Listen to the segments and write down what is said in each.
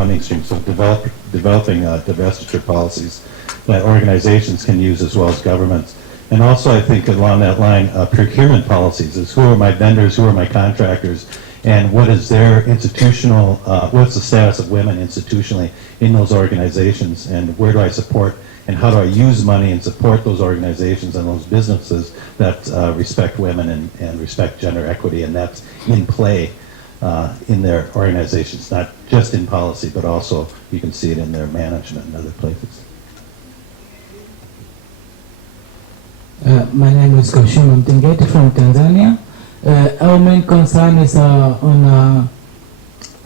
funding streams. So developing divestiture policies that organizations can use as well as governments. And also, I think along that line, procurement policies is who are my vendors, who are my contractors, and what is their institutional, what's the status of women institutionally in those organizations, and where do I support, and how do I use money and support those organizations and those businesses that respect women and respect gender equity, and that's in play in their organizations, not just in policy, but also you can see it in their management and other places. My name is Koshim Mtingeti from Tanzania. Our main concern is on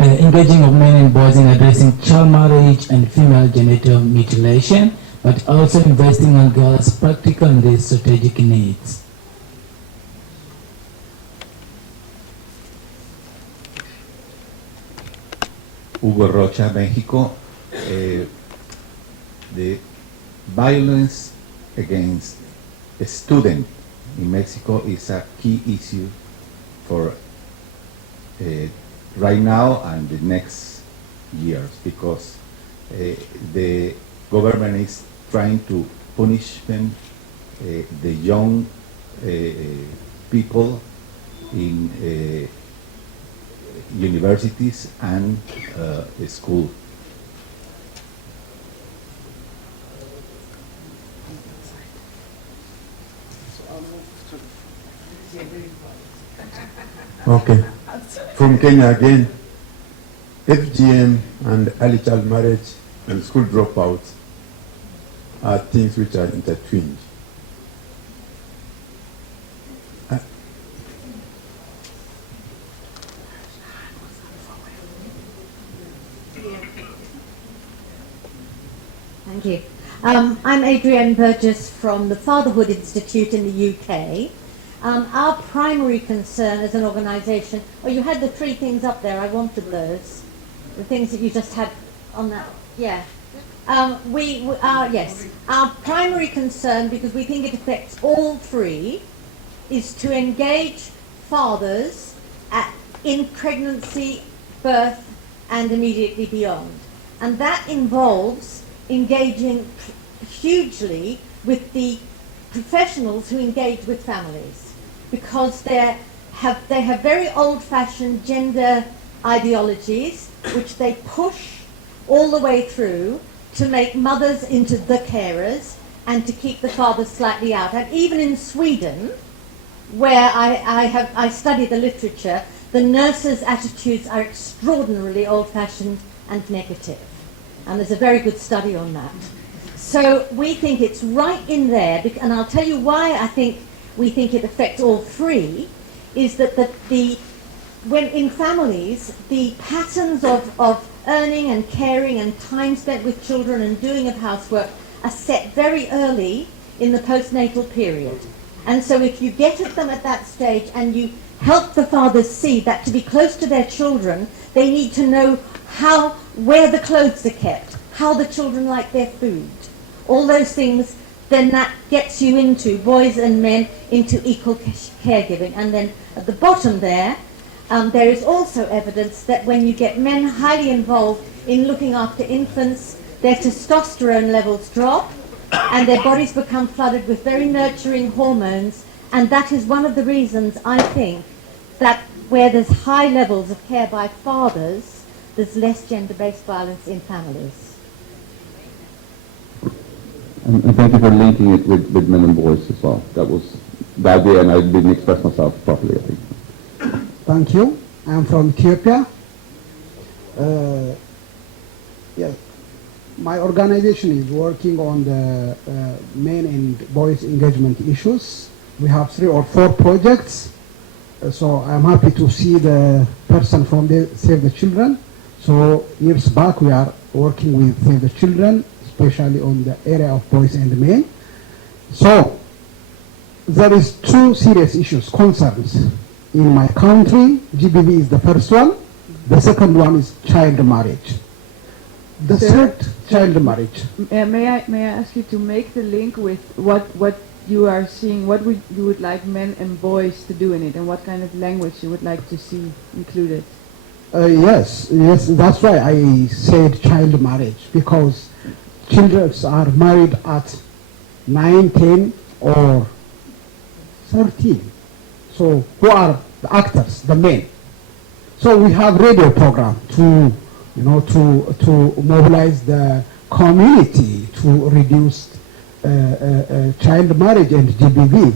engaging of men and boys in addressing child marriage and female genital mutilation, but also investing in girls' practical and strategic needs. Hugo Rocha, Mexico. The violence against a student in Mexico is a key issue for right now and the next years, because the government is trying to punish them, the young people in universities and school. Okay. From Kenya again, FGM and early child marriage and school dropouts are things which are intertwined. Thank you. I'm Adrienne Burgess from the Fatherhood Institute in the UK. Our primary concern as an organisation, you had the three things up there, I wanted those. The things that you just had on that, yeah. Yes, our primary concern, because we think it affects all three, is to engage fathers in pregnancy, birth, and immediately beyond. And that involves engaging hugely with the professionals who engage with families, because they have very old-fashioned gender ideologies which they push all the way through to make mothers into the carers and to keep the fathers slightly out. And even in Sweden, where I study the literature, the nurses' attitudes are extraordinarily old-fashioned and negative. And there's a very good study on that. So we think it's right in there, and I'll tell you why we think it affects all three, is that when in families, the patterns of earning and caring and time spent with children and doing of housework are set very early in the postnatal period. And so if you get at them at that stage and you help the fathers see that to be close to their children, they need to know where the clothes are kept, how the children like their food, all those things, then that gets you into, boys and men, into equal caregiving. And then at the bottom there is also evidence that when you get men highly involved in looking after infants, their testosterone levels drop and their bodies become flooded with very nurturing hormones. And that is one of the reasons, I think, that where there's high levels of care by fathers, there's less gender-based violence in families. And thank you for linking it with men and boys as well. That was the idea, and I didn't express myself properly, I think. Thank you. I'm from Ethiopia. My organization is working on the men and boys engagement issues. We have 3 or 4 projects. So I'm happy to see the person from Save the Children. So years back we are working with Save the Children, especially on the area of boys and men. So there is 2 serious issues, concerns. In my country, GBV is the first one. The second one is child marriage. The third, child marriage. May I ask you to make the link with what you are seeing, what you would like men and boys to do in it, and what kind of language you would like to see included? Yes, that's why I said child marriage, because children are married at 9, 10, or 13. So who are the actors, the men? So we have radio program to, to mobilize the community to reduce child marriage and GBV.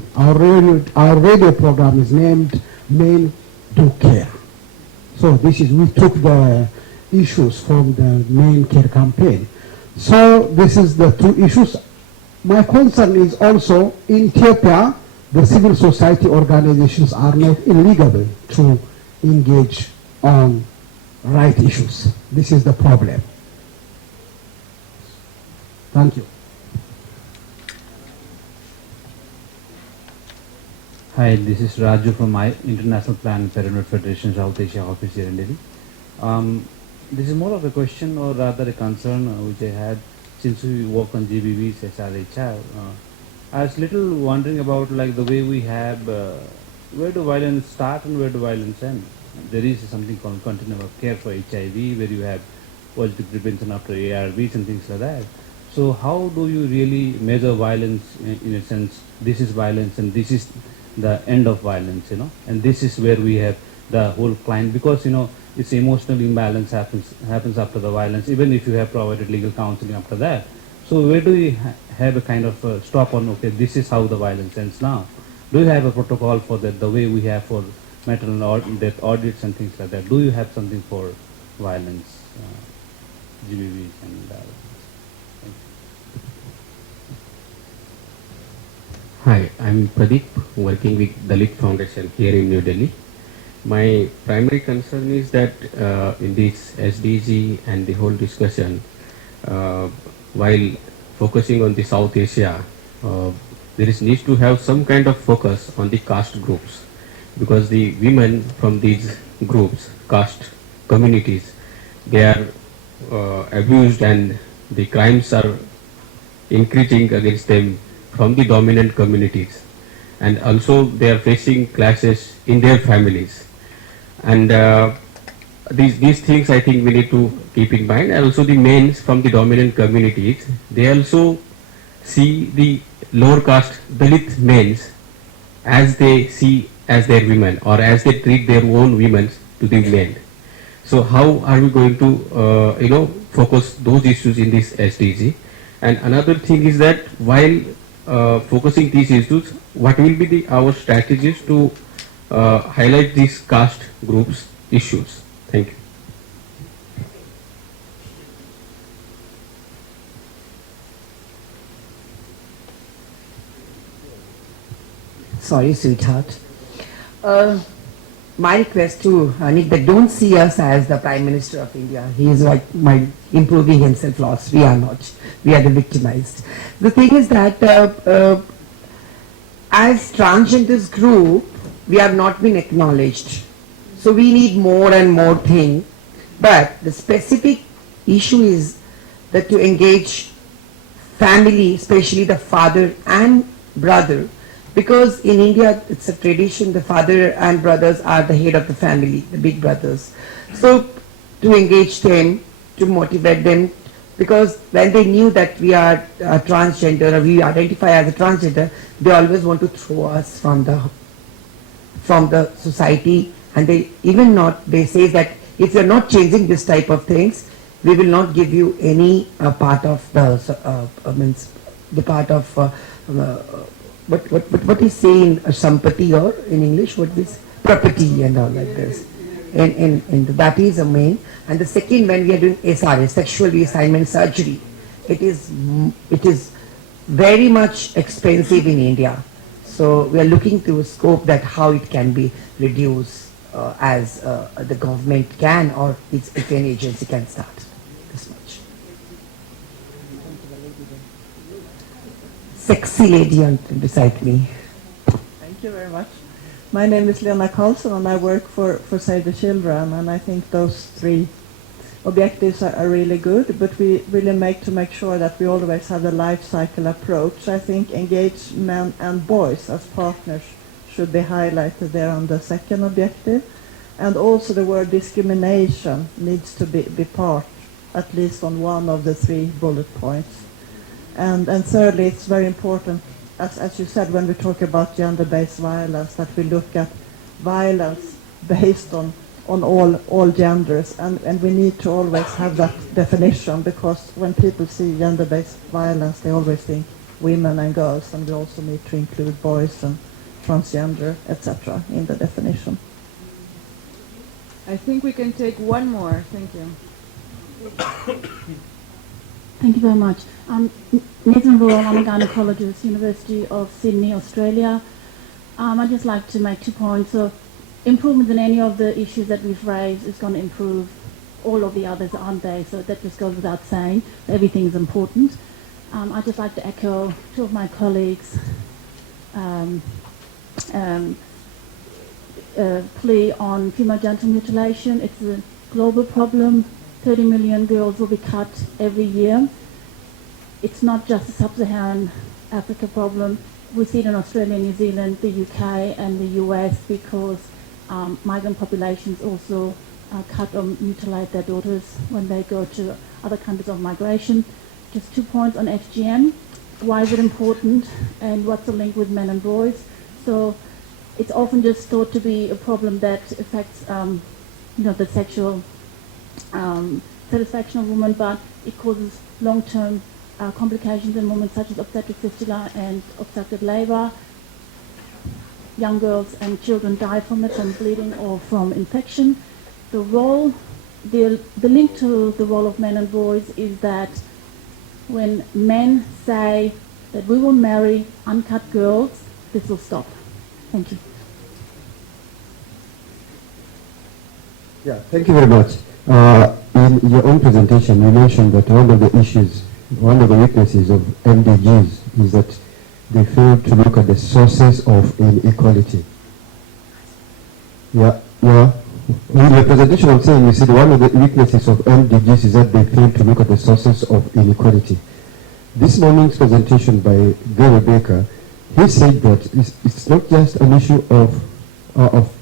Our radio program is named Men Do Care. So we took the issues from the main care campaign. So this is the two issues. My concern is also in Ethiopia, the civil society organizations are not illegal to engage on right issues. This is the problem. Thank you. Hi, this is Raju from International Planned Parenthood Federation South Asia office here in Delhi. This is more of a question or rather a concern which I had since we work on GBVs, SRHR. I was little wondering about like the way we have, where do violence start and where do violence end? There is something called continuum of care for HIV where you have positive prevention after ARVs and things like that. So how do you really measure violence in a sense, this is violence and this is the end of violence, and this is where we have the whole client, because it's emotional imbalance happens after the violence, even if you have provided legal counseling after that. So where do we have a kind of stop on, okay, this is how the violence ends now? Do you have a protocol for that, the way we have for maternal death audits and things like that? Do you have something for violence, GBVs and Hi, I'm Pradeep, working with Dalit Foundation here in New Delhi. My primary concern is that in this SDG and the whole discussion, while focusing on the South Asia, there is needs to have some kind of focus on the caste groups, because the women from these groups, caste communities, they are abused and the crimes are increasing against them from the dominant communities, and also they are facing clashes in their families, and these things I think we need to keep in mind. And also the men from the dominant communities, they also see the lower caste Dalit men as they see as their women, or as they treat their own women to the men. So how are we going to focus those issues in this SDG? And another thing is that while focusing these issues, what will be our strategies to highlight these caste groups issues? Thank you. Sorry, sweetheart. My request to Nick, that don't see us as the Prime Minister of India. He is like improving himself lost. We are not. We are the victimized. The thing is that as transgenders group, we have not been acknowledged. So we need more and more things. But the specific issue is that to engage family, especially the father and brother, because in India it's a tradition, the father and brothers are the head of the family, the big brothers. So to engage them, to motivate them, because when they knew that we are transgender or we identify as a transgender, they always want to throw us from the society, and they even they say that if you're not changing this type of things, we will not give you any part of the part of what is saying sampati, or in English what is property and all like this, and that is a main. And the second, when we are doing SRS, sexual reassignment surgery, it is very much expensive in India. So we are looking to scope that how it can be reduced as the government can, or if any agency can start this much. Sexy lady beside me. Thank you very much. My name is Lena Karlsson and I work for Save the Children, and I think those three objectives are really good, but we really make sure that we always have the life cycle approach. I think engaged men and boys as partners should be highlighted there on the second objective. And also the word discrimination needs to be part, at least on one of the 3 bullet points. And thirdly, it's very important, as you said, when we talk about gender-based violence, that we look at violence based on all genders, and we need to always have that definition, because when people see gender-based violence, they always think women and girls, and we also need to include boys and transgender, etc. in the definition. I think we can take one more. Thank you. Thank you very much. Nathan Rural, I'm a gynecologist, University of Sydney, Australia. I'd just like to make 2 points. So, improvement in any of the issues that we've raised is going to improve all of the others, aren't they? So that just goes without saying. Everything is important. I'd just like to echo 2 of my colleagues' plea on female genital mutilation. It's a global problem. 30 million girls will be cut every year. It's not just a sub-Saharan Africa problem. We see it in Australia, New Zealand, the UK and the US, because migrant populations also cut or mutilate their daughters when they go to other countries of migration. Just 2 points on FGM. Why is it important, and what's the link with men and boys? So it's often just thought to be a problem that affects the sexual satisfaction of women, but it causes long-term complications in women, such as obstetric fistula and obstructed labor. Young girls and children die from it, from bleeding or from infection. The link to the role of men and boys is that when men say that we will marry uncut girls, this will stop. Thank you. Yeah, thank you very much. In your own presentation, you mentioned that one of the weaknesses of MDGs is that they fail to look at the sources of inequality. Yeah. In your presentation, I'm saying you said one of the weaknesses of MDGs is that they fail to look at the sources of inequality. This morning's presentation by Gary Baker, he said that it's not just an issue of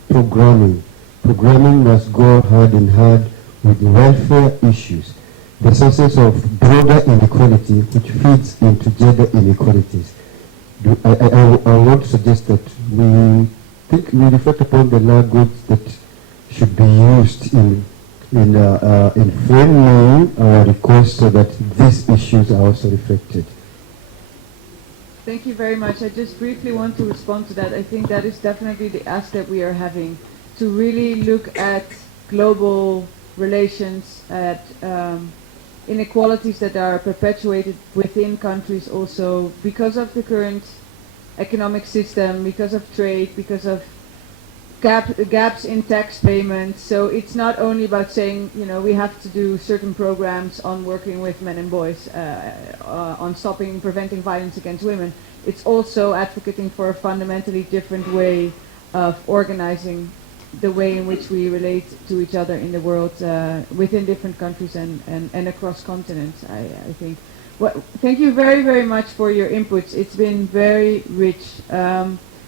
programming. Programming must go hand in hand with welfare issues, the sources of broader inequality which feeds into gender inequalities. I want to suggest that we reflect upon the language that should be used in framing our request so that these issues are also reflected. Thank you very much. I just briefly want to respond to that. I think that is definitely the ask that we are having, to really look at global relations, at inequalities that are perpetuated within countries also because of the current economic system, because of trade, because of gaps in tax payments. So it's not only about saying, we have to do certain programs on working with men and boys, on preventing violence against women. It's also advocating for a fundamentally different way of organizing the way in which we relate to each other in the world, within different countries and across continents, I think. Thank you very, very much for your inputs. It's been very rich.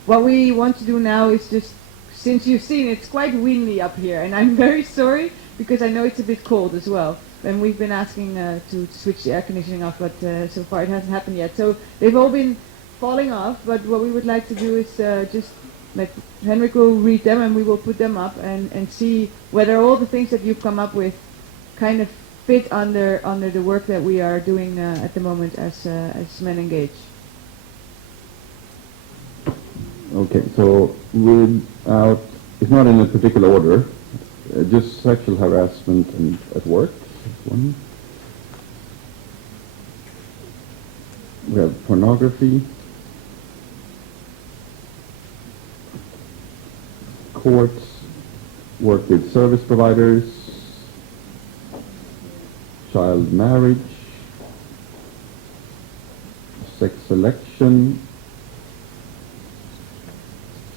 What we want to do now is just, since you've seen it's quite windy up here, and I'm very sorry because I know it's a bit cold as well. And we've been asking to switch the air conditioning off, but so far it hasn't happened yet. So they've all been falling off, but what we would like to do is just let Henrik will read them and we will put them up and see whether all the things that you've come up with kind of fit under the work that we are doing at the moment as Men Engage. Okay, so it's not in a particular order, just sexual harassment at work. One. We have pornography, courts, work with service providers, child marriage, sex selection,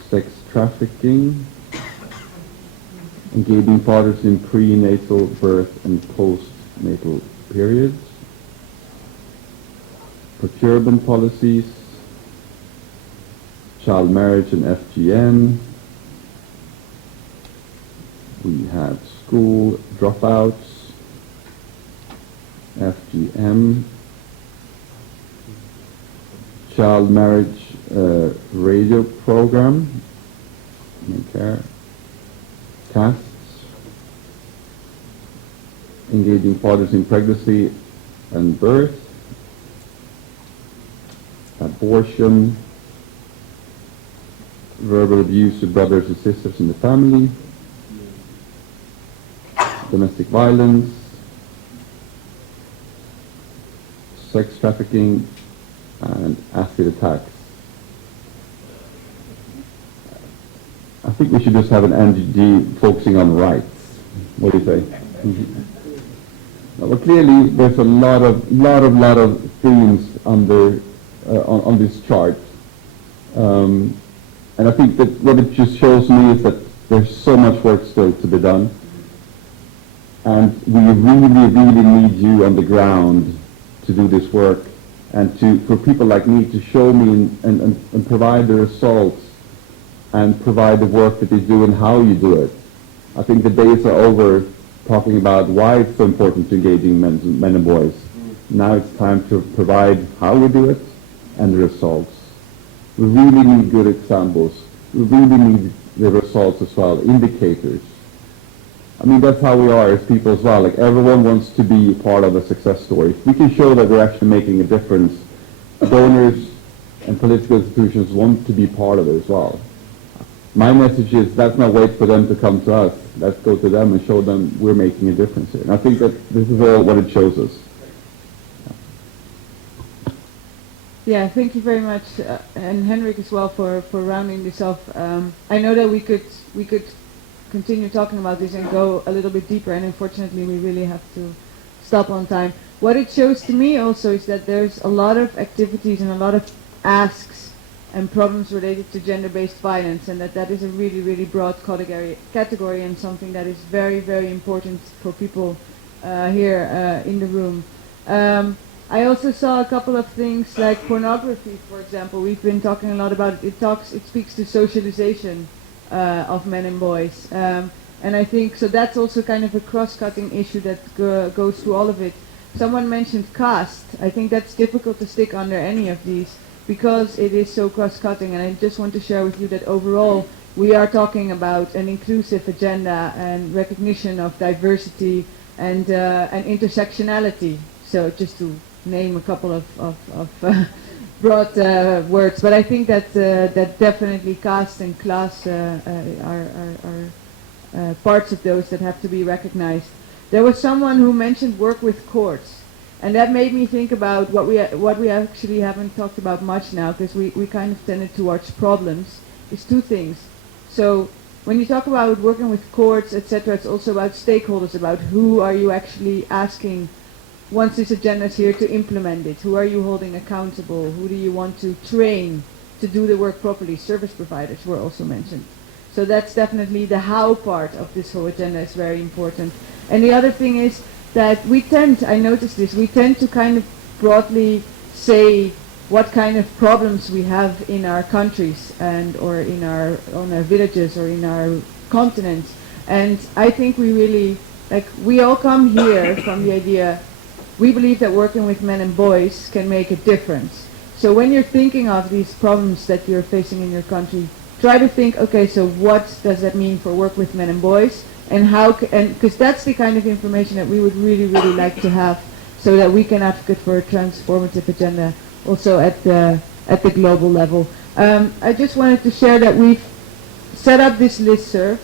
sex trafficking, engaging fathers in prenatal birth and postnatal periods, procurement policies, child marriage and FGM, We have school dropouts, FGM, child marriage radio program, care, castes, engaging fathers in pregnancy and birth, abortion, verbal abuse to brothers and sisters in the family, domestic violence, sex trafficking, and acid attacks. I think we should just have an NGG focusing on rights. What do you say? Well, clearly, there's a lot of themes under on this chart, and I think that what it just shows me is that there's so much work still to be done, and we really need you on the ground to do this work, and for people like me to show me and provide the results and provide the work that you do and how you do it. I think the days are over talking about why it's so important to engaging men and boys. Now it's time to provide how we do it and the results. We really need good examples. We really need the results as well, indicators. I mean, that's how we are as people as well. Like, everyone wants to be part of a success story. If we can show that we're actually making a difference, donors and political institutions want to be part of it as well. My message is, let's not wait for them to come to us. Let's go to them and show them we're making a difference here. And I think that this is all what it shows us. Yeah, thank you very much, and Henrik as well for rounding this off. I know that we could continue talking about this and go a little bit deeper, and unfortunately we really have to stop on time. What it shows to me also is that there's a lot of activities and a lot of asks and problems related to gender-based violence, and that is a really broad category and something that is very important for people here in the room. I also saw a couple of things like pornography, for example. We've been talking a lot about it. It speaks to socialization of men and boys, and I think so. That's also kind of a cross-cutting issue that goes through all of it. Someone mentioned caste. I think that's difficult to stick under any of these because it is so cross-cutting. And I just want to share with you that overall we are talking about an inclusive agenda and recognition of diversity and intersectionality. So just to name a couple of broad words, but I think that that definitely caste and class are parts of those that have to be recognized. There was someone who mentioned work with courts, and that made me think about what we actually haven't talked about much now, because we kind of tended towards problems. Is two things. So when you talk about working with courts, etc., it's also about stakeholders, about who are you actually asking once this agenda is here to implement it. Who are you holding accountable? Who do you want to train to do the work properly? Service providers were also mentioned. So that's definitely the how part of this whole agenda is very important. And the other thing is that I noticed this, we tend to kind of broadly say what kind of problems we have in our countries and or in our villages or in our continents. And I think we all come here from the idea, we believe that working with men and boys can make a difference. So when you're thinking of these problems that you're facing in your country, try to think, okay, so what does that mean for work with men and boys? And how, because that's the kind of information that we would really like to have, so that we can advocate for a transformative agenda also at the global level. I just wanted to share that we've set up this listserv.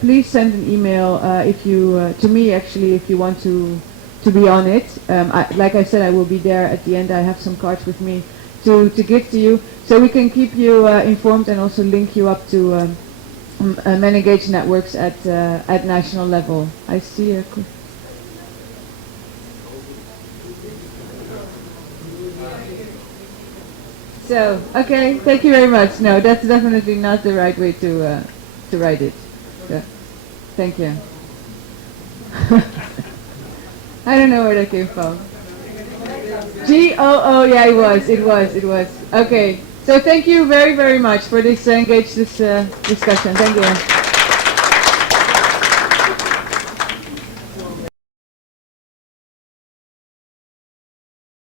Please send an email to me actually if you want to be on it. Like I said, I will be there at the end. I have some cards with me to give to you, so we can keep you informed and also link you up to Men Engaged networks at national level. I see a So, okay, thank you very much. No, that's definitely not the right way to write it. So, thank you. I don't know where that came from. G-O-O, yeah, it was. Okay, so thank you very much for this discussion. Thank you.